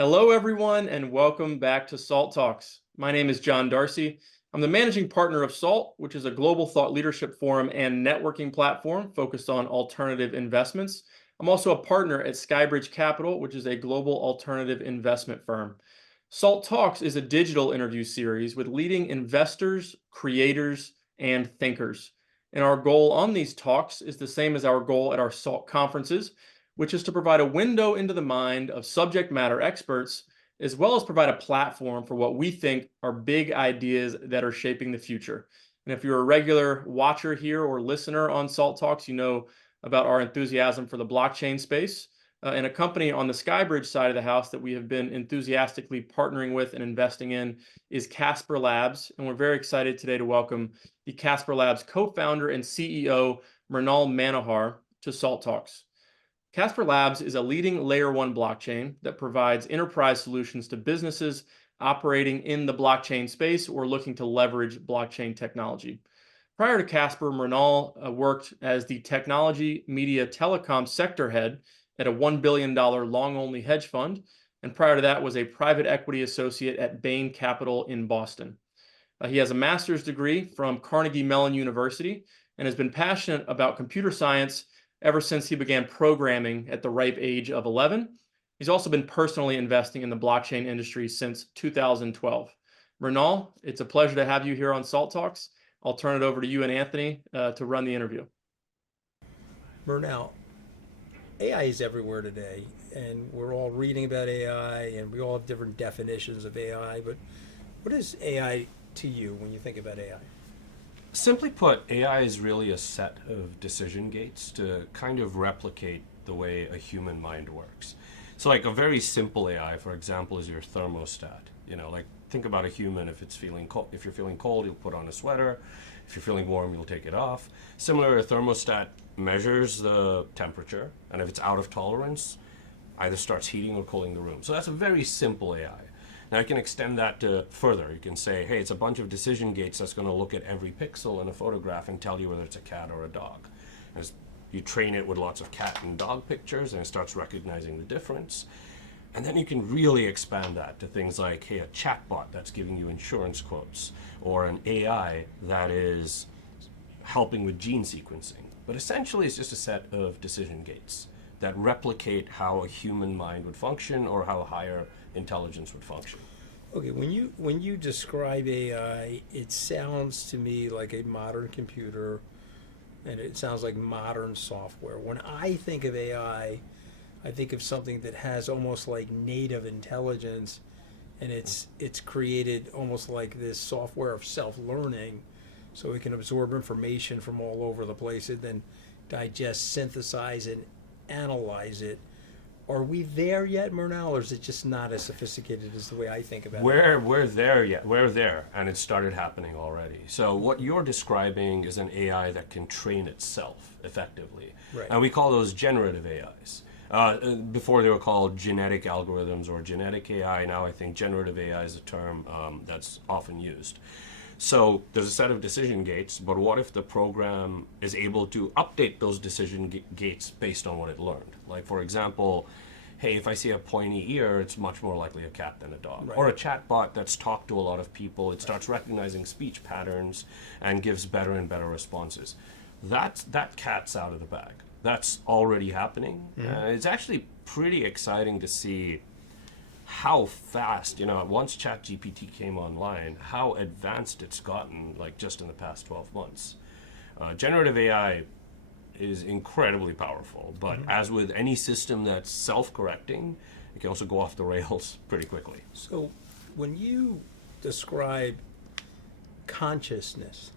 Hello, everyone, and welcome back to SALT Talks. My name is John Darcy. I'm the managing partner of SALT, which is a global thought leadership forum and networking platform focused on alternative investments. I'm also a partner at SkyBridge Capital, which is a global alternative investment firm. SALT Talks is a digital interview series with leading investors, creators, and thinkers. And our goal on these talks is the same as our goal at our SALT conferences, which is to provide a window into the mind of subject matter experts, as well as provide a platform for what we think are big ideas that are shaping the future. And if you're a regular watcher here or listener on SALT Talks, you know about our enthusiasm for the blockchain space. And a company on the SkyBridge side of the house that we have been enthusiastically partnering with and investing in is Casper Labs. And we're very excited today to welcome the Casper Labs co-founder and CEO, Mrinal Manohar, to SALT Talks. Casper Labs is a leading layer one blockchain that provides enterprise solutions to businesses operating in the blockchain space or looking to leverage blockchain technology. Prior to Casper, Mrinal worked as the technology, media, telecom sector head at a $1 billion long-only hedge fund, and prior to that was a private equity associate at Bain Capital in Boston. He has a master's degree from Carnegie Mellon University and has been passionate about computer science ever since he began programming at the ripe age of 11. He's also been personally investing in the blockchain industry since 2012. Mrinal, it's a pleasure to have you here on SALT Talks. I'll turn it over to you and Anthony to run the interview. Mrinal, AI is everywhere today, and we're all reading about AI, and we all have different definitions of AI, but what is AI to you when you think about AI? Simply put, AI is really a set of decision gates to kind of replicate the way a human mind works. So like a very simple AI, for example, is your thermostat. You know, like think about a human. If it's feeling cold, if you're feeling cold, you'll put on a sweater. If you're feeling warm, you'll take it off. Similar, a thermostat measures the temperature, and if it's out of tolerance, either starts heating or cooling the room. So that's a very simple AI. Now you can extend that to further. You can say, hey, it's a bunch of decision gates that's going to look at every pixel in a photograph and tell you whether it's a cat or a dog. As you train it with lots of cat and dog pictures, and it starts recognizing the difference. And then you can really expand that to things like, hey, a chatbot that's giving you insurance quotes, or an AI that is helping with gene sequencing. But essentially, it's just a set of decision gates that replicate how a human mind would function or how a higher intelligence would function. Okay, when you describe AI, it sounds to me like a modern computer, and it sounds like modern software. When I think of AI, I think of something that has almost like native intelligence, and it's created almost like this software of self-learning, so it can absorb information from all over the place and then digest, synthesize, and analyze it. Are we there yet, Mrinal, or is it just not as sophisticated as the way I think about it? We're there yet. We're there, and it started happening already. So what you're describing is an AI that can train itself effectively. Right. And we call those generative AIs. Before they were called genetic algorithms or genetic AI. Now I think generative AI is a term that's often used. So there's a set of decision gates, but what if the program is able to update those decision gates based on what it learned? Like, for example, hey, if I see a pointy ear, it's much more likely a cat than a dog. Right. Or a chatbot that's talked to a lot of people, it starts recognizing speech patterns and gives better and better responses. That cat's out of the bag. That's already happening. Mm-hmm. It's actually pretty exciting to see how fast, once ChatGPT came online, how advanced it's gotten, like just in the past 12 months. Generative AI is incredibly powerful, but as with any system that's self-correcting, it can also go off the rails pretty quickly. So when you describe consciousness,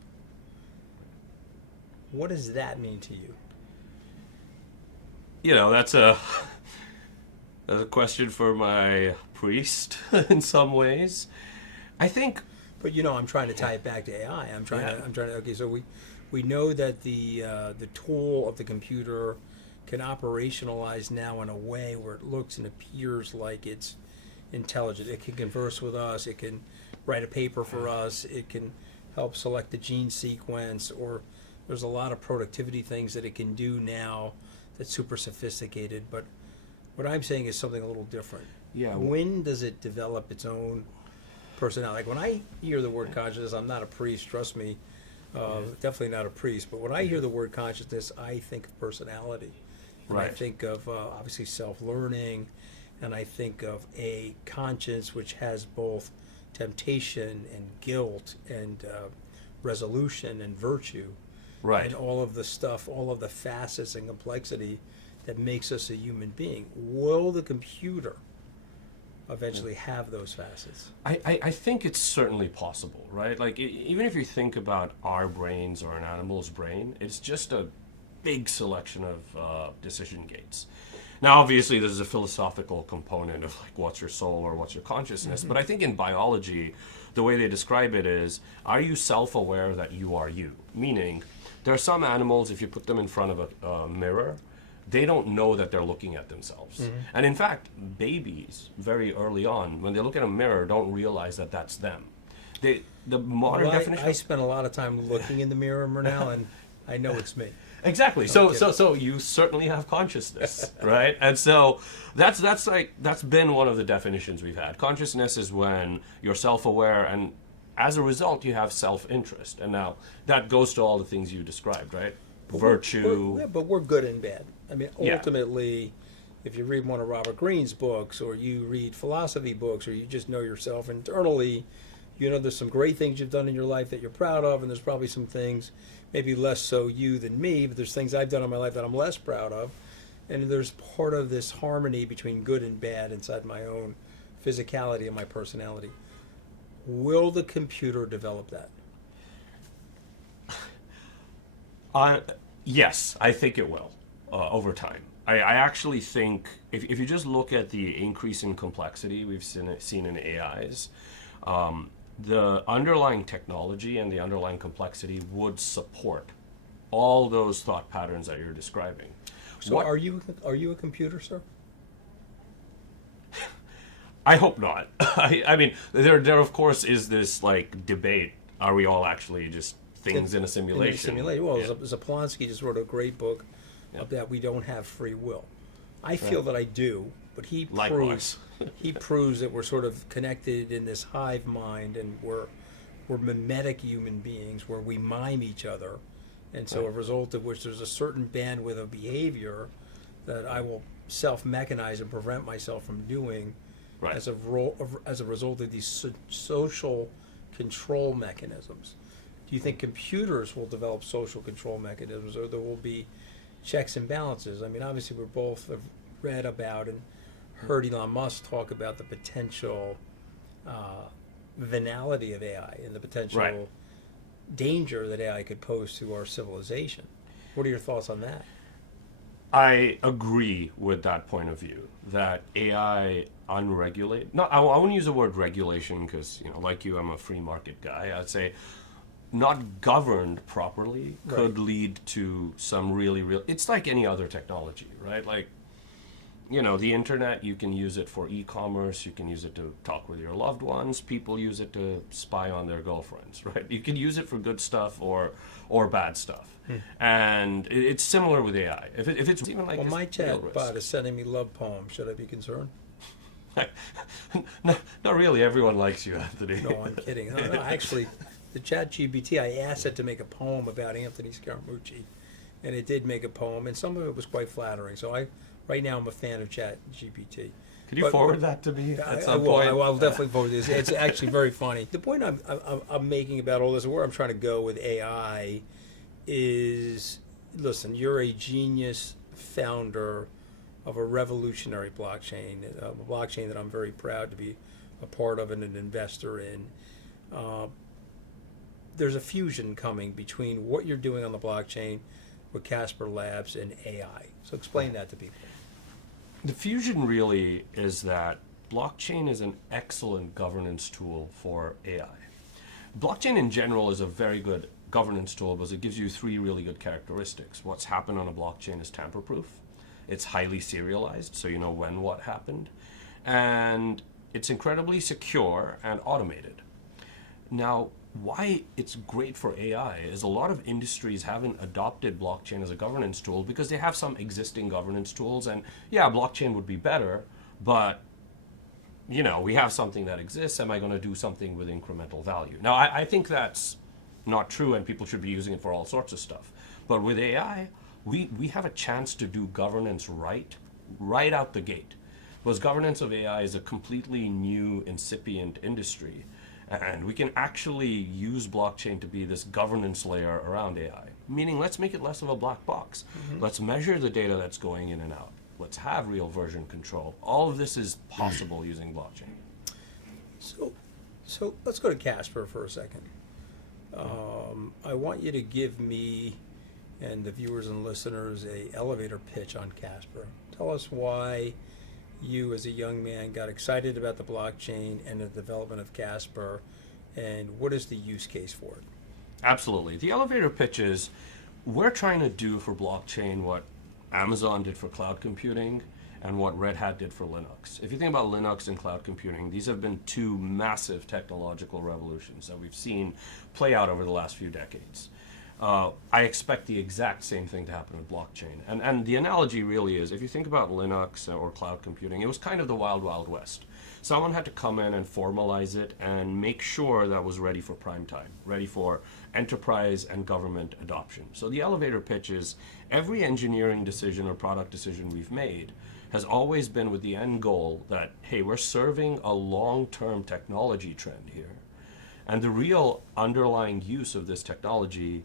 what does that mean to you? That's a question for my priest in some ways. I think. But I'm trying to tie it back to AI. I'm trying to. Okay, so we know that the tool of the computer can operationalize now in a way where it looks and appears like it's intelligent. It can converse with us. It can write a paper for us. It can help select the gene sequence, or there's a lot of productivity things that it can do now that's super sophisticated. But what I'm saying is something a little different. Yeah. When does it develop its own personality? Like when I hear the word consciousness, I'm not a priest, trust me, definitely not a priest, but when I hear the word consciousness, I think of personality. And I Right. think of obviously self-learning, and I think of a conscience which has both temptation and guilt and resolution and virtue, Right. and all of the stuff, all of the facets and complexity that makes us a human being. Will the computer eventually have those facets? I think it's certainly possible, right? Like even if you think about our brains or an animal's brain, it's just a big selection of decision gates. Now, obviously, there's a philosophical component of like what's your soul or what's your consciousness, but I think in biology, the way they describe it is, are you self-aware that you are you? Meaning, there are some animals, if you put them in front of a mirror, they don't know that they're looking at themselves. And in fact, babies, very early on, when they look at a mirror, don't realize that that's them. The modern Well, definition... I spent a lot of time looking in the mirror, Mrinal, and I know it's me. Exactly. So you certainly have consciousness, right? And so that's been one of the definitions we've had. Consciousness is when you're self-aware, and as a result, you have self-interest. And now that goes to all the things you described, right? Virtue. But we're good and bad. I mean, Yeah. ultimately, if you read one of Robert Greene's books, or you read philosophy books, or you just know yourself internally, you know there's some great things you've done in your life that you're proud of, and there's probably some things, maybe less so you than me, but there's things I've done in my life that I'm less proud of. And there's part of this harmony between good and bad inside my own physicality and my personality. Will the computer develop that? Yes, I think it will over time. I actually think if you just look at the increase in complexity we've seen in AIs, the underlying technology and the underlying complexity would support all those thought patterns that you're describing. So are you a computer, sir? I hope not. I mean, there of course is this like debate: are we all actually just things in a simulation? Well, Yeah. Zaplonsky just wrote a great book of that we don't have free will. I feel that I do, but he Likewise. proves that we're sort of connected in this hive mind, and we're mimetic human beings where we mime each other, and so a result of which there's a certain bandwidth of behavior that I will self-mechanize and prevent myself from doing Right. as a result of these social control mechanisms. Do you think computers will develop social control mechanisms, or there will be checks and balances? I mean, obviously, we both have read about and heard Elon Musk talk about the potential venality of AI and the potential Right. danger that AI could pose to our civilization. What are your thoughts on that? I agree with that point of view, that AI unregulated, no, I won't use the word regulation because, you know, like you, I'm a free market guy. I'd say not governed properly could lead to some really real, it's like any other technology, right? Like, you know, the internet, you can use it for e-commerce, you can use it to talk with your loved ones, people use it to spy on their girlfriends, right? You can use it for good stuff or bad stuff. And it's similar with AI. If it's even like Well, my this real chat bot risk. is sending me love poems. Should I be concerned? No, not really. Everyone likes you, Anthony. No, I'm kidding. No, actually, the chat GPT, I asked it to make a poem about Anthony Scaramucci, and it did make a poem, and some of it was quite flattering. So right now I'm a fan of chat GPT. Could you forward that to me I at some will. point? I'll definitely forward this. It's actually very funny. The point I'm making about all this, and where I'm trying to go with AI, is, listen, you're a genius founder of a revolutionary blockchain, a blockchain that I'm very proud to be a part of and an investor in. There's a fusion coming between what you're doing on the blockchain with Casper Labs and AI. So explain that to people. The fusion really is that blockchain is an excellent governance tool for AI. Blockchain in general is a very good governance tool because it gives you three really good characteristics. What's happened on a blockchain is tamper-proof. It's highly serialized, so you know when what happened. And it's incredibly secure and automated. Now, why it's great for AI is a lot of industries haven't adopted blockchain as a governance tool because they have some existing governance tools, and yeah, blockchain would be better, but we have something that exists. Am I going to do something with incremental value? Now, I think that's not true, and people should be using it for all sorts of stuff. But with AI, we have a chance to do governance right out the gate. Because governance of AI is a completely new, incipient industry. And we can actually use blockchain to be this governance layer around AI. Meaning, let's make it less of a black box. Let's measure the data that's going in and out. Let's have real version control. All of this is possible using blockchain. So let's go to Casper for a second. I want you to give me and the viewers and listeners a elevator pitch on Casper. Tell us why you as a young man got excited about the blockchain and the development of Casper, and what is the use case for it? Absolutely. The elevator pitch is we're trying to do for blockchain what Amazon did for cloud computing and what Red Hat did for Linux. If you think about Linux and cloud computing, these have been two massive technological revolutions that we've seen play out over the last few decades. I expect the exact same thing to happen with blockchain. And the analogy really is, if you think about Linux or cloud computing, it was kind of the wild, wild west. Someone had to come in and formalize it and make sure that was ready for prime time, ready for enterprise and government adoption. So the elevator pitch is every engineering decision or product decision we've made has always been with the end goal that, hey, we're serving a long-term technology trend here. And the real underlying use of this technology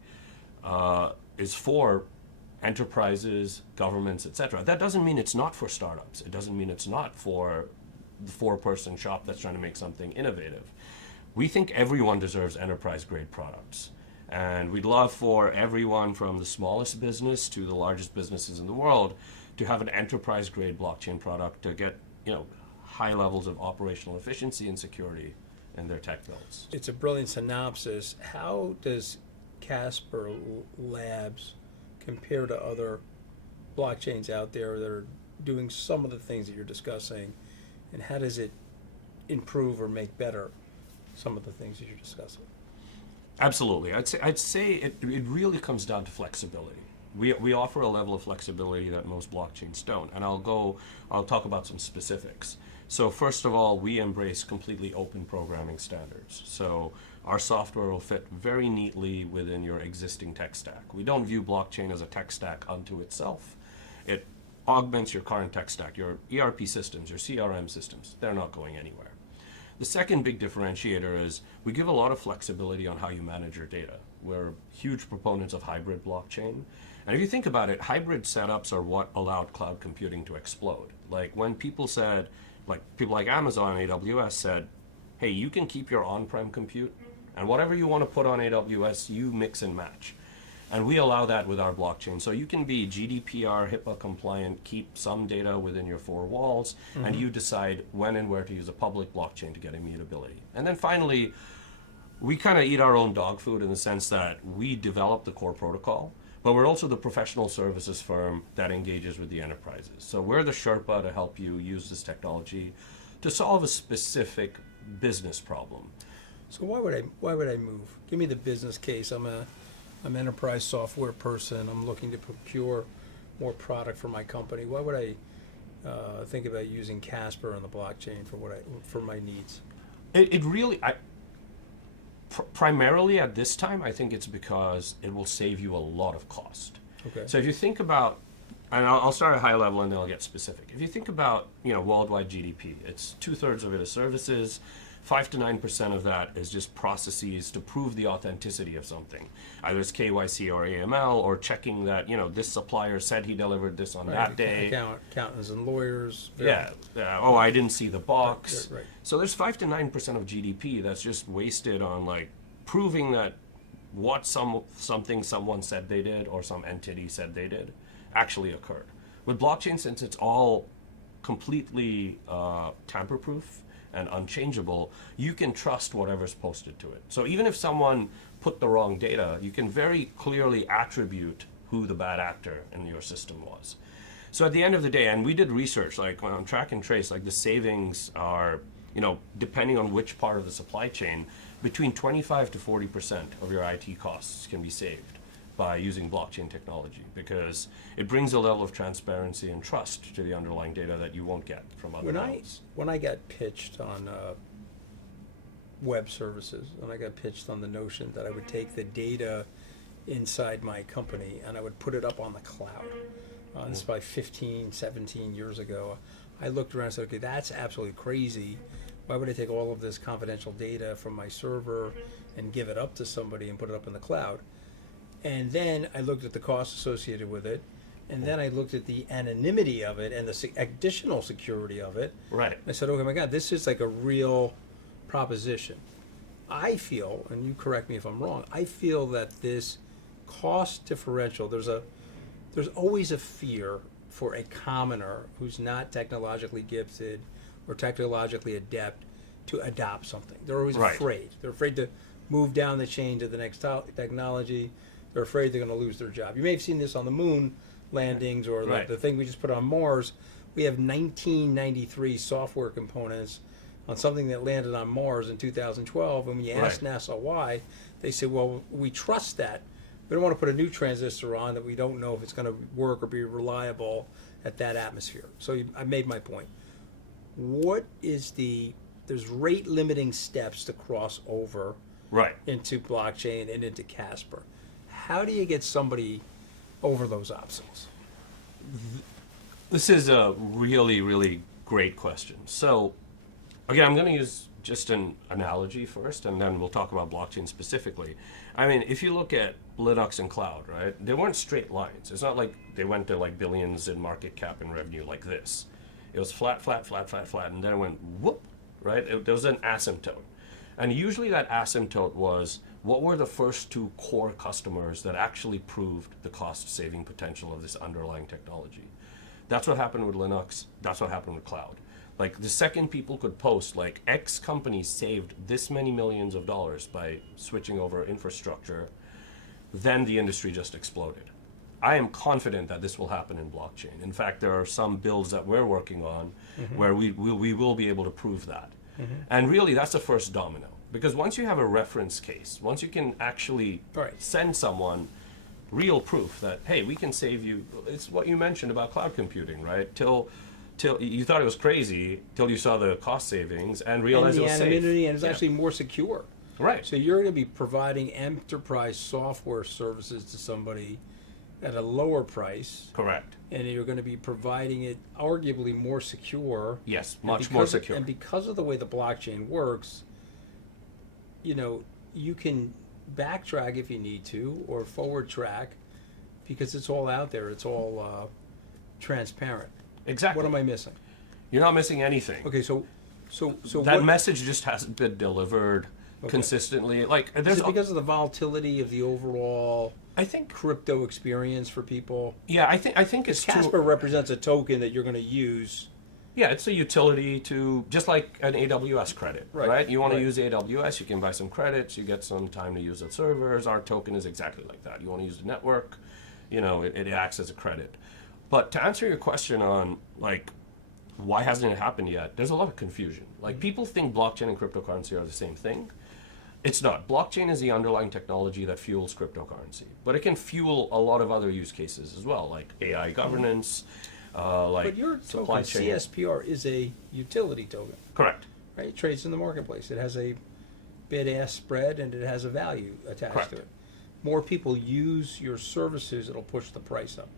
is for enterprises, governments, etc. That doesn't mean it's not for startups. It doesn't mean it's not for the four-person shop that's trying to make something innovative. We think everyone deserves enterprise-grade products. And we'd love for everyone from the smallest business to the largest businesses in the world to have an enterprise-grade blockchain product to get, high levels of operational efficiency and security in their tech builds. It's a brilliant synopsis. How does Casper Labs compare to other blockchains out there that are doing some of the things that you're discussing, and how does it improve or make better some of the things that you're discussing? Absolutely. I'd say it really comes down to flexibility. We offer a level of flexibility that most blockchains don't, and I'll talk about some specifics. So first of all, we embrace completely open programming standards. So our software will fit very neatly within your existing tech stack. We don't view blockchain as a tech stack unto itself. It augments your current tech stack, your ERP systems, your CRM systems. They're not going anywhere. The second big differentiator is we give a lot of flexibility on how you manage your data. We're huge proponents of hybrid blockchain. And if you think about it, hybrid setups are what allowed cloud computing to explode. Like when people said, like people like Amazon and AWS said, hey, you can keep your on-prem compute, and whatever you want to put on AWS, you mix and match. And we allow that with our blockchain. So you can be GDPR, HIPAA compliant, keep some data within your four walls, and you decide when and where to use a public blockchain to get immutability. And then finally, we kind of eat our own dog food in the sense that we develop the core protocol, but we're also the professional services firm that engages with the enterprises. So we're the Sherpa to help you use this technology to solve a specific business problem. So why would I move? Give me the business case. I'm an enterprise software person. I'm looking to procure more product for my company. Why would I think about using Casper on the blockchain for my needs? Primarily at this time, I think it's because it will save you a lot of cost. Okay. So if you think about, and I'll start at high level and then I'll get specific. If you think about, worldwide GDP, it's 2/3 of it is services, 5 to 9% of that is just processes to prove the authenticity of something. Either it's KYC or AML or checking that, this supplier said he delivered this on that day. Accountants and lawyers. Yeah. Oh, I didn't see the box. Right. So there's 5 to 9% of GDP that's just wasted on proving that what something someone said they did or some entity said they did actually occurred. With blockchain, since it's all completely tamper-proof and unchangeable, you can trust whatever's posted to it. So even if someone put the wrong data, you can very clearly attribute who the bad actor in your system was. So at the end of the day, and we did research, when on track and trace, the savings are, depending on which part of the supply chain, between 25 to 40% of your IT costs can be saved by using blockchain technology, because it brings a level of transparency and trust to the underlying data that you won't get from other nodes. When I got pitched on web services, and I got pitched on the notion that I would take the data inside my company and I would put it up on the cloud. This is probably 15, 17 years ago. I looked around and said, okay, that's absolutely crazy. Why would I take all of this confidential data from my server and give it up to somebody and put it up in the cloud? And then I looked at the costs associated with it, and then I looked at the anonymity of it and the additional security of it. Right. I said, oh my God, this is like a real proposition. I feel, and you correct me if I'm wrong, I feel that this cost differential, there's always a fear for a commoner who's not technologically gifted or technologically adept to adopt something. They're always afraid. They're afraid to move down the chain to the next technology. They're afraid they're going to lose their job. You may have seen this on the moon landings or the thing we just put on Mars. We have 1993 software components on something that landed on Mars in 2012. And when you ask NASA why, they say, well, we trust that. We don't want to put a new transistor on that we don't know if it's going to work or be reliable at that atmosphere. So I made my point. What is there's rate limiting steps to cross over into blockchain and into Casper. How do you get somebody over those obstacles? This is a really, really great question. So, again, I'm going to use just an analogy first, and then we'll talk about blockchain specifically. I mean, if you look at Linux and cloud, right, they weren't straight lines. It's not like they went to like billions in market cap and revenue like this. It was flat, flat, flat, flat, flat, and then it went whoop, right? There was an asymptote. And usually that asymptote was, what were the first two core customers that actually proved the cost-saving potential of this underlying technology? That's what happened with Linux. That's what happened with cloud. Like, the second people could post, like, X company saved this many millions of dollars by switching over infrastructure, then the industry just exploded. I am confident that this will happen in blockchain. In fact, there are some builds that we're working on where we will be able to prove that. And really, that's the first domino. Because once you have a reference case, once you can actually send someone real proof that, hey, we can save you, it's what you mentioned about cloud computing, right? Till you thought it was crazy, till you saw the cost savings and realized it was safe. And the anonymity, and it's actually more secure. Right. So you're going to be providing enterprise software services to somebody at a lower price. Correct. And you're going to be providing it arguably more secure. Yes, much more secure. And because of the way the blockchain works, you know, you can backtrack if you need to, or forward track, because it's all out there. It's all transparent. Exactly. What am I missing? You're not missing anything. Okay, so that message just hasn't been delivered consistently. Like, is it because of the volatility of the overall, I think, crypto experience for people? Yeah, I think it's Casper represents a token that you're going to use. Yeah, it's a utility to, just like an AWS credit, right? You want to use AWS, you can buy some credits, you get some time to use the servers. Our token is exactly like that. You want to use the network, you know, it acts as a credit. But to answer your question on, like, why hasn't it happened yet, there's a lot of confusion. Like, people think blockchain and cryptocurrency are the same thing. It's not. Blockchain is the underlying technology that fuels cryptocurrency, but it can fuel a lot of other use cases as well, like AI governance, like but your supply token, chain. CSPR, is a utility token. Correct. Right? It trades in the marketplace. It has a bid-ask spread, and it has a value attached to it. More people use your services, it'll push the price up.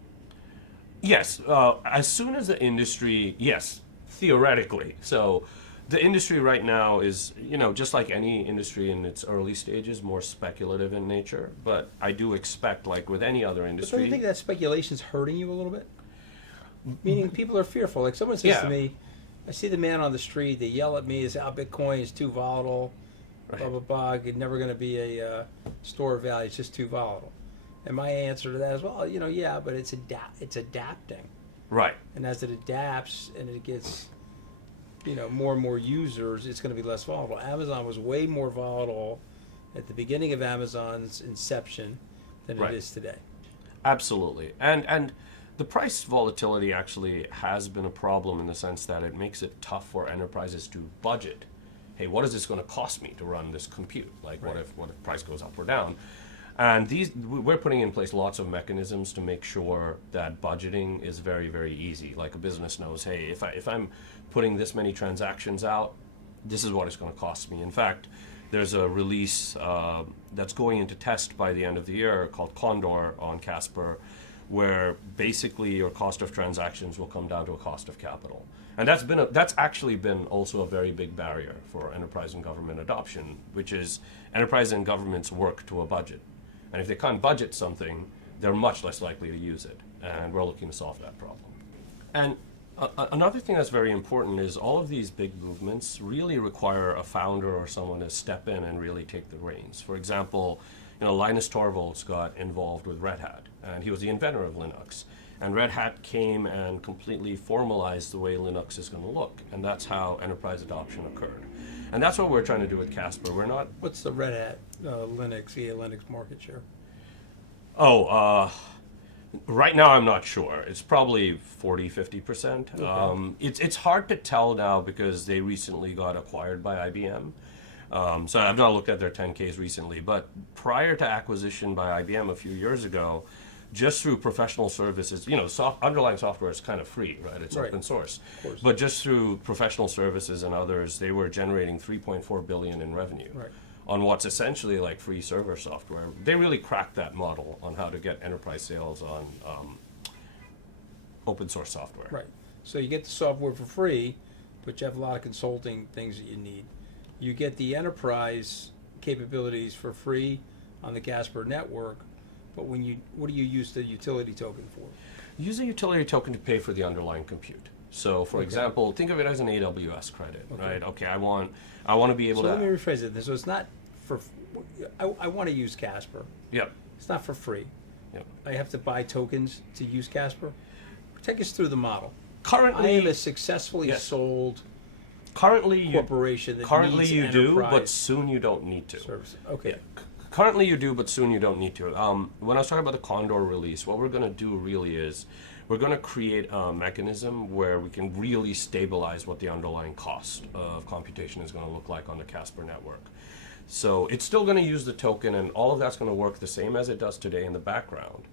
Yes. As soon as the industry, yes, theoretically. So the industry right now is, you know, just like any industry in its early stages, more speculative in nature. But I do expect, like with any other industry. But don't you think that speculation's hurting you a little bit? Meaning people are fearful. Like someone says to me, I see the man on the street, they yell at me, say, Bitcoin is too volatile, blah, blah, blah. It's never going to be a store of value. It's just too volatile. And my answer to that is, well, you know, yeah, but it's adapting. Right. And as it adapts and it gets, you know, more and more users, it's going to be less volatile. Amazon was way more volatile at the beginning of Amazon's inception than it is today. Absolutely. And the price volatility actually has been a problem in the sense that it makes it tough for enterprises to budget. Hey, what is this going to cost me to run this compute? Like, what if price goes up or down? And we're putting in place lots of mechanisms to make sure that budgeting is very, very easy. Like a business knows, hey, if I'm putting this many transactions out, this is what it's going to cost me. In fact, there's a release that's going into test by the end of the year called Condor on Casper, where basically your cost of transactions will come down to a cost of capital. And that's actually been also a very big barrier for enterprise and government adoption, which is enterprise and governments work to a budget. And if they can't budget something, they're much less likely to use it. And we're looking to solve that problem. And another thing that's very important is all of these big movements really require a founder or someone to step in and really take the reins. For example, Linus Torvalds got involved with Red Hat, and he was the inventor of Linux. And Red Hat came and completely formalized the way Linux is going to look, and that's how enterprise adoption occurred. And that's what we're trying to do with Casper. We're not... What's the Red Hat Linux, Linux market share? Right now I'm not sure. It's probably 40-50%. Okay. It's hard to tell now because they recently got acquired by IBM. So I've not looked at their 10Ks recently, but prior to acquisition by IBM a few years ago, just through professional services, underlying software is kind of free, right? It's open source. But just through professional services and others, they were generating $3.4 billion in revenue on what's essentially like free server software. They really cracked that model on how to get enterprise sales on open source software. Right. So you get the software for free, but you have a lot of consulting things that you need. You get the enterprise capabilities for free on the Casper network, but what do you use the utility token for? Use a utility token to pay for the underlying compute. So, for example, think of it as an AWS credit, right? Okay, I want to be able to... So let me rephrase it. So it's not for... I want to use Casper. Yep. It's not for free. Yep. I have to buy tokens to use Casper. Take us through the model. Currently... I am a successfully sold corporation that currently needs you do, but enterprise soon you don't need to. service. Okay. Yeah. Currently you do, but soon you don't need to. When I was talking about the Condor release, what we're going to do really is we're going to create a mechanism where we can really stabilize what the underlying cost of computation is going to look like on the Casper network. So it's still going to use the token, and all of that's going to work the same as it does today in the background.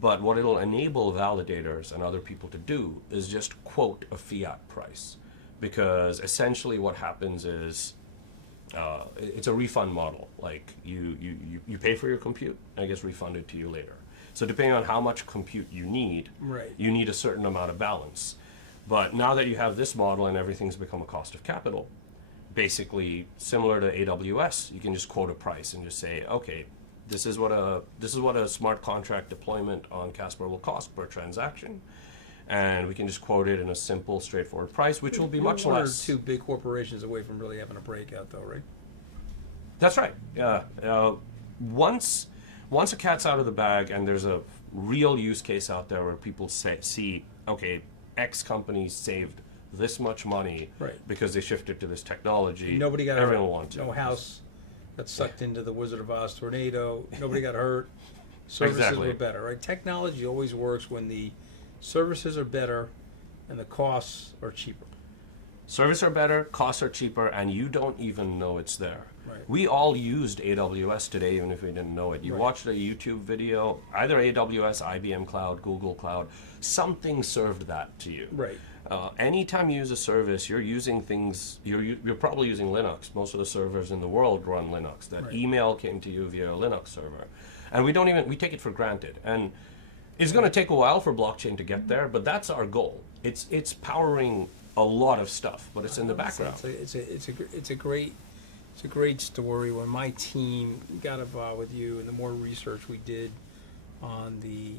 But what it'll enable validators and other people to do is just quote a fiat price. Because essentially what happens is it's a refund model. Like you pay for your compute and it gets refunded to you later. So depending on how much compute you need a certain amount of balance. But now that you have this model and everything's become a cost of capital, basically similar to AWS, you can just quote a price and just say, okay, this is what a smart contract deployment on Casper will cost per transaction. And we can just quote it in a simple, straightforward price, which will be much less. One or two big corporations away from really having a breakout, though, right? That's right. Yeah. Once a cat's out of the bag and there's a real use case out there where people see, okay, X company saved this much money because they shifted to this technology. Nobody got everyone hurt. wants No house got sucked into the Wizard of Oz tornado. Nobody got hurt. Services were better, right? Technology always works when the services are better and the costs are cheaper. Services are better, costs are cheaper, and you don't even know it's there. Right. We all used AWS today, even if we didn't know it. You watched a YouTube video, either AWS, IBM Cloud, Google Cloud, something served that to you. Right. Anytime you use a service, you're using things, you're probably using Linux. Most of the servers in the world run Linux. That email came to you via a Linux server. And we take it for granted. And it's going to take a while for blockchain to get there, but that's our goal. It's powering a lot of stuff, but it's in the background. It's a great story. When my team got involved with you, and the more research we did on the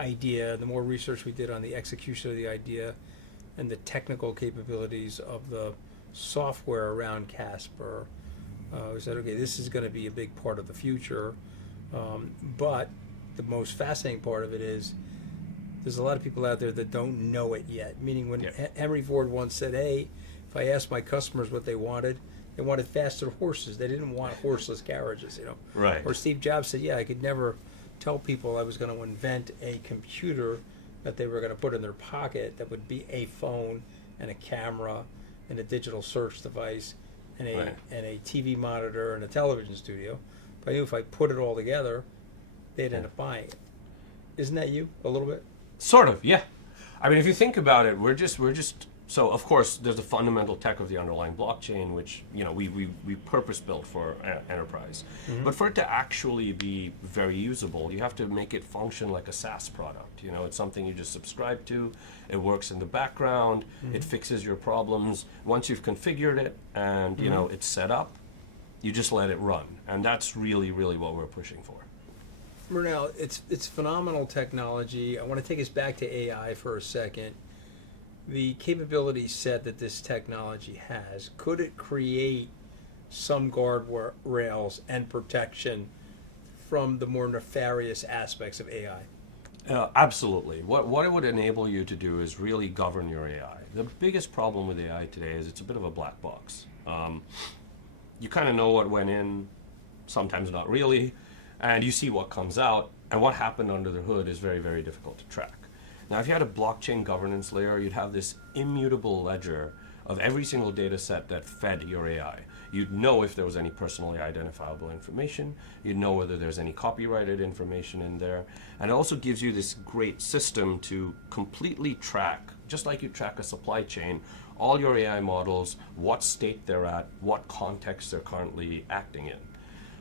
idea, the more research we did on the execution of the idea, and the technical capabilities of the software around Casper, we said, okay, this is going to be a big part of the future. But the most fascinating part of it is there's a lot of people out there that don't know it yet. Meaning when Henry Ford once said, hey, if I asked my customers what they wanted faster horses. They didn't want horseless carriages, Right. Or Steve Jobs said, yeah, I could never tell people I was going to invent a computer that they were going to put in their pocket that would be a phone and a camera and a digital search device and a TV monitor and a television studio. But I knew if I put it all together, they'd end up buying it. Isn't that you a little bit? Sort of, yeah. I mean, if you think about it, we're just so of course there's the fundamental tech of the underlying blockchain, which we purpose built for enterprise. But for it to actually be very usable, you have to make it function like a SaaS product. You know, it's something you just subscribe to. It works in the background. It fixes your problems. Once you've configured it and you know it's set up, you just let it run, and that's really what we're pushing for. Mrinal, it's phenomenal technology. I want to take us back to AI for a second. The capability set that this technology has, could it create some guardrails and protection from the more nefarious aspects of AI? Absolutely. What it would enable you to do is really govern your AI. The biggest problem with AI today is it's a bit of a black box. You kind of know what went in, sometimes not really, and you see what comes out, and what happened under the hood is very difficult to track. Now, if you had a blockchain governance layer, you'd have this immutable ledger of every single data set that fed your AI. You'd know if there was any personally identifiable information. You'd know whether there's any copyrighted information in there. And it also gives you this great system to completely track, just like you track a supply chain, all your AI models, what state they're at, what context they're currently acting in.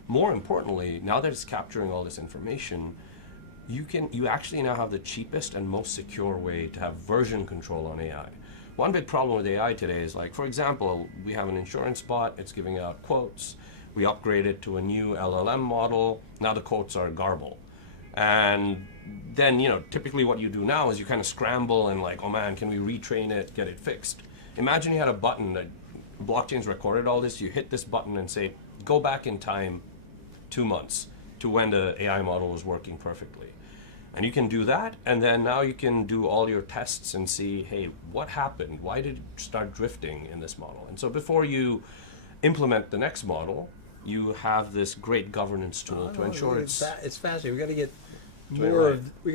More importantly, now that it's capturing all this information, you actually now have the cheapest and most secure way to have version control on AI. One big problem with AI today is, like, for example, we have an insurance bot, it's giving out quotes, we upgrade it to a new LLM model, now the quotes are garble. And then, you know, typically what you do now is you kind of scramble and like, oh man, can we retrain it, get it fixed? Imagine you had a button that blockchain's recorded all this, you hit this button and say, go back in time 2 months to when the AI model was working perfectly. And you can do that, and then now you can do all your tests and see, hey, what happened? Why did it start drifting in this model? And so before you implement the next model, you have this great governance tool to ensure it's fascinating. We got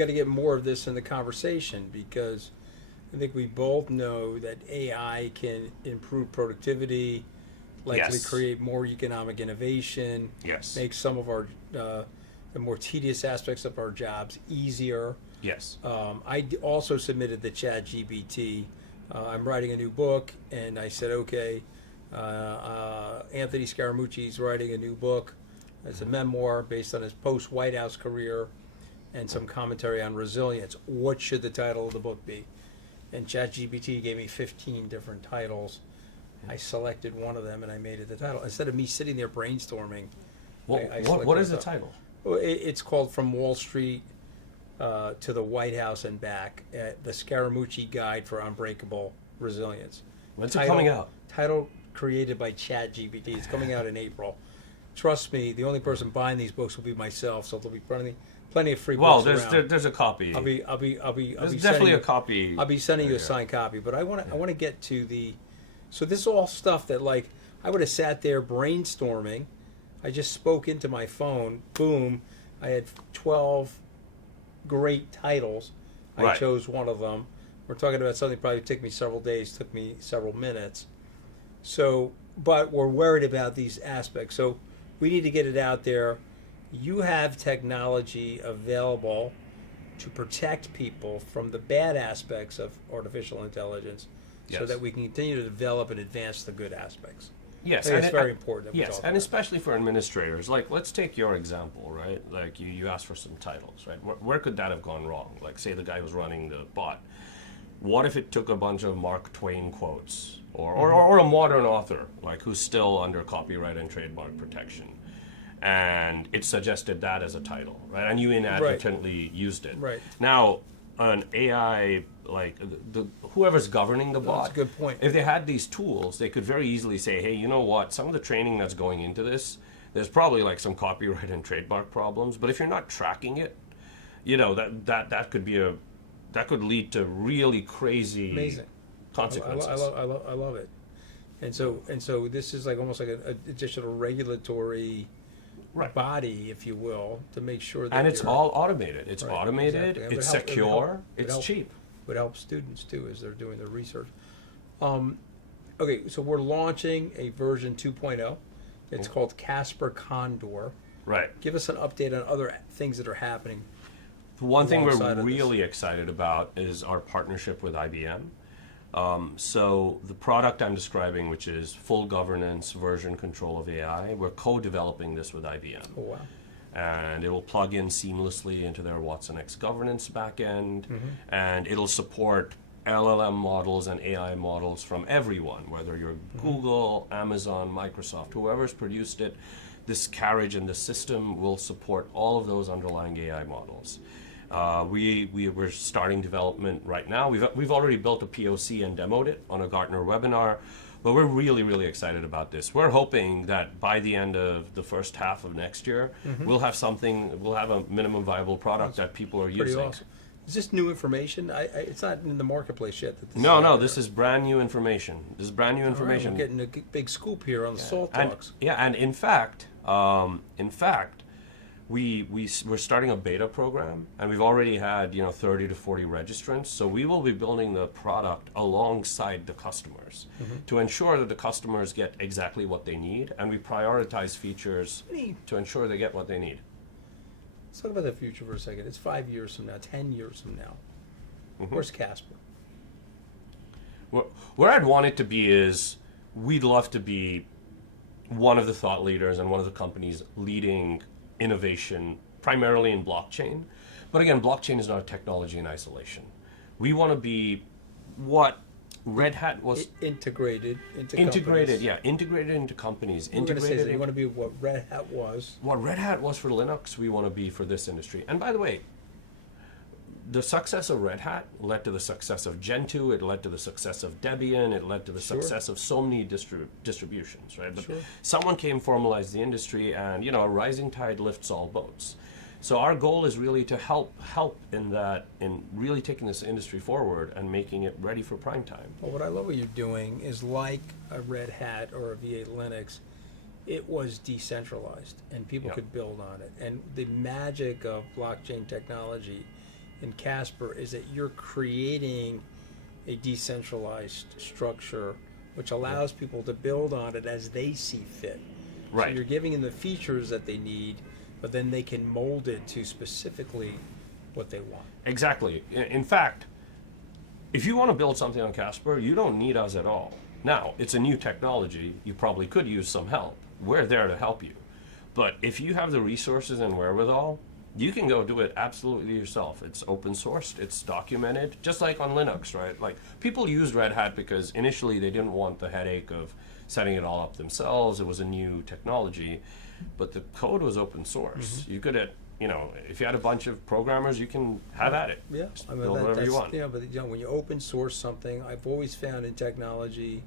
to get more of this in the conversation, because I think we both know that AI can improve productivity, likely create more economic innovation, make some of our the more tedious aspects of our jobs easier. I also submitted the ChatGPT. I'm writing a new book, and I said, okay, Anthony Scaramucci is writing a new book. It's a memoir based on his post-White House career and some commentary on resilience. What should the title of the book be? And ChatGPT gave me 15 different titles. I selected one of them, and I made it the title. Instead of me sitting there brainstorming, what is the title? It's called From Wall Street to the White House and Back, the Scaramucci Guide for Unbreakable Resilience. When's it coming out? Title created by ChatGPT. It's coming out in April. Trust me, the only person buying these books will be myself, so there'll be plenty of free books around. There's a copy. There's definitely a copy. I'll be sending you a signed copy, but I want to get to the. So this is all stuff that, like, I would have sat there brainstorming. I just spoke into my phone. Boom! I had 12 great titles. I chose one of them. We're talking about something that probably took me several days, took me several minutes. So, but we're worried about these aspects. So we need to get it out there. You have technology available to protect people from the bad aspects of artificial intelligence, so that we can continue to develop and advance the good aspects. Yes, and it's very important. Yes, and especially for administrators. Like, let's take your example, right? Like, you asked for some titles, right? Where could that have gone wrong? Like, say the guy was running the bot. What if it took a bunch of Mark Twain quotes, or a modern author, like, who's still under copyright and trademark protection, and it suggested that as a title, right? And you inadvertently used it. Now, an AI, like whoever's governing the bot, that's a good point. If they had these tools, they could very easily say, hey, you know what, some of the training that's going into this, there's probably like some copyright and trademark problems, but if you're not tracking it, you know, that could lead to really crazy consequences. I love it. And so this is like almost like an additional regulatory body, if you will, to make sure that. And it's all automated. It's automated. Exactly. It's secure. It's cheap. Would help students too as they're doing their research. Okay, so we're launching a version 2.0. It's called Casper Condor. Right. Give us an update on other things that are happening. The one thing we're alongside of this. really excited about is our partnership with IBM. So the product I'm describing, which is full governance version control of AI, we're co-developing this with IBM. Oh, wow. And it will plug in seamlessly into their watsonx governance backend, and it'll support LLM models and AI models from everyone, whether you're Google, Amazon, Microsoft, whoever's produced it. This carriage and the system will support all of those underlying AI models. We're starting development right now. We've already built a POC and demoed it on a Gartner webinar, but we're really, really excited about this. We're hoping that by the end of the first half of next year, we'll have a minimum viable product that people are Pretty using. awesome. Is this new information? It's not in the marketplace yet. That this No, is this is brand new information. This is brand new All right, information. we're getting a big scoop here on the Salt And, Talks. and in fact, we're starting a beta program, and we've already had 30 to 40 registrants. So we will be building the product alongside the customers to ensure that the customers get exactly what they need, and we prioritize features to ensure they get what they need. Let's talk about the future for a second. It's 5 years from now, 10 years from now. Where's Casper? Where I'd want it to be is, we'd love to be one of the thought leaders and one of the companies leading innovation, primarily in blockchain. But again, blockchain is not a technology in isolation. We want to be what Red Hat was Integrated into integrated, companies. integrated into companies. We're going to say that you in- want to be what Red Hat was. What Red Hat was for Linux, we want to be for this industry. And by the way, the success of Red Hat led to the success of Gentoo, it led to the success of Debian, it led to the success of so many distributions, right? But someone came, formalized the industry, and a rising tide lifts all boats. So our goal is really to help in really taking this industry forward and making it ready for prime time. Well, what I love what you're doing is like a Red Hat or a V8 Linux, it was decentralized and people could build on it. And the magic of blockchain technology in Casper is that you're creating a decentralized structure which allows people to build on it as they see fit. Right. So you're giving them the features that they need, but then they can mold it to specifically what they want. Exactly. In fact, if you want to build something on Casper, you don't need us at all. Now, it's a new technology. You probably could use some help. We're there to help you. But if you have the resources and wherewithal, you can go do it absolutely yourself. It's open sourced, it's documented, just like on Linux, right? Like, people used Red Hat because initially they didn't want the headache of setting it all up themselves. It was a new technology, but the code was open source. You could, if you had a bunch of programmers, you can have at it. Yeah, Just build whatever you want. Yeah, but when you open source something, I've always found in technology,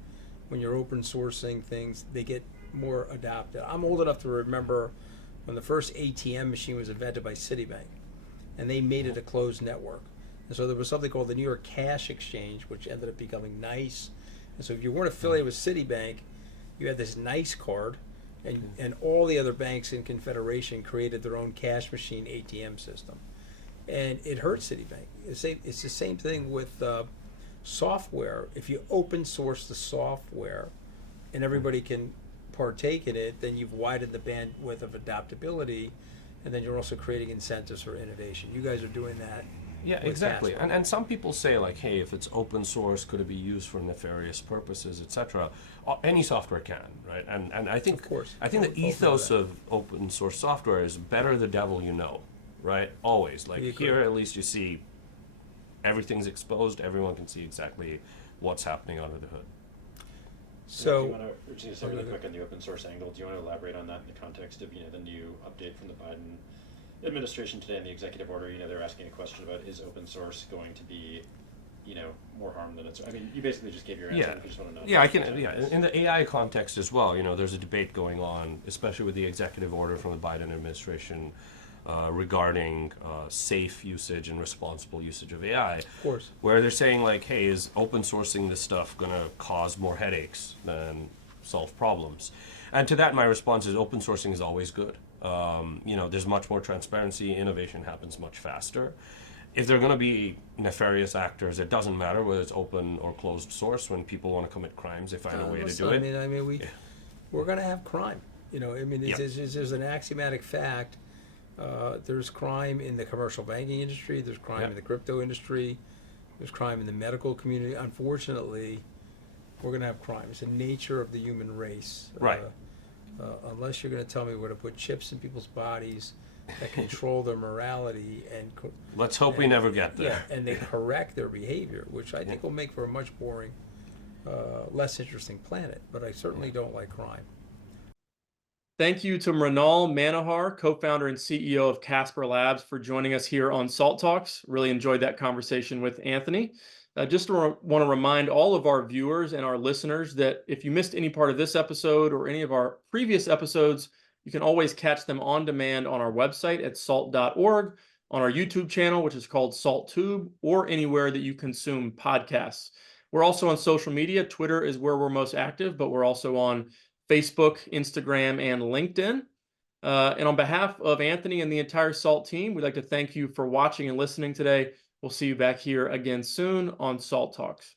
when you're open sourcing things, they get more adapted. I'm old enough to remember when the first ATM machine was invented by Citibank, and they made it a closed network. And so there was something called the New York Cash Exchange, which ended up becoming NICE. And so if you weren't affiliated with Citibank, you had this NICE card, and all the other banks in Confederation created their own cash machine ATM system. And it hurt Citibank. It's the same thing with software. If you open source the software and everybody can partake in it, then you've widened the bandwidth of adaptability, and then you're also creating incentives for innovation. You guys are doing that. Yeah, exactly. And some people say, like, hey, if it's open source, could it be used for nefarious purposes, etc.? Any software can, right? And I think, Of course. I think the ethos of open source software is better the devil you know, right? Always. Like, here at least you see everything's exposed, everyone can see exactly what's happening under the hood. So, do you want to just say really quick on the open source angle? Do you want to elaborate on that in the context of the new update from the Biden administration today in the executive order? They're asking a question about, is open source going to be more harm than it's. I mean, you basically just gave your answer. Yeah, I just want to know. yeah, I can. Yeah, in the AI context as well. There's a debate going on, especially with the executive order from the Biden administration regarding safe usage and responsible usage of AI. of course. Where they're saying, like, hey, is open sourcing this stuff going to cause more headaches than solve problems? And to that, my response is open sourcing is always good. There's much more transparency, innovation happens much faster. If there are going to be nefarious actors, it doesn't matter whether it's open or closed source. When people want to commit crimes, they find a way to do it. We're going to have crime. You know, I mean, Yep. there's an axiomatic fact. There's crime in the commercial banking industry. There's crime Yep. in the crypto industry. There's crime in the medical community. Unfortunately, we're going to have crime. It's the nature of the human race. Right. Unless you're going to tell me we're going to put chips in people's bodies that control their morality and Let's hope we never get there. yeah, and they correct their behavior, which I think will make for a much boring, less interesting planet. But I certainly don't like crime. Thank you to Mrinal Manohar, co-founder and CEO of Casper Labs, for joining us here on Salt Talks. Really enjoyed that conversation with Anthony. Just want to remind all of our viewers and our listeners that if you missed any part of this episode or any of our previous episodes, you can always catch them on demand on our website at salt.org, on our YouTube channel, which is called SaltTube, or anywhere that you consume podcasts. We're also on social media. Twitter is where we're most active, but we're also on Facebook, Instagram, and LinkedIn. And on behalf of Anthony and the entire SALT team, we'd like to thank you for watching and listening today. We'll see you back here again soon on SALT Talks.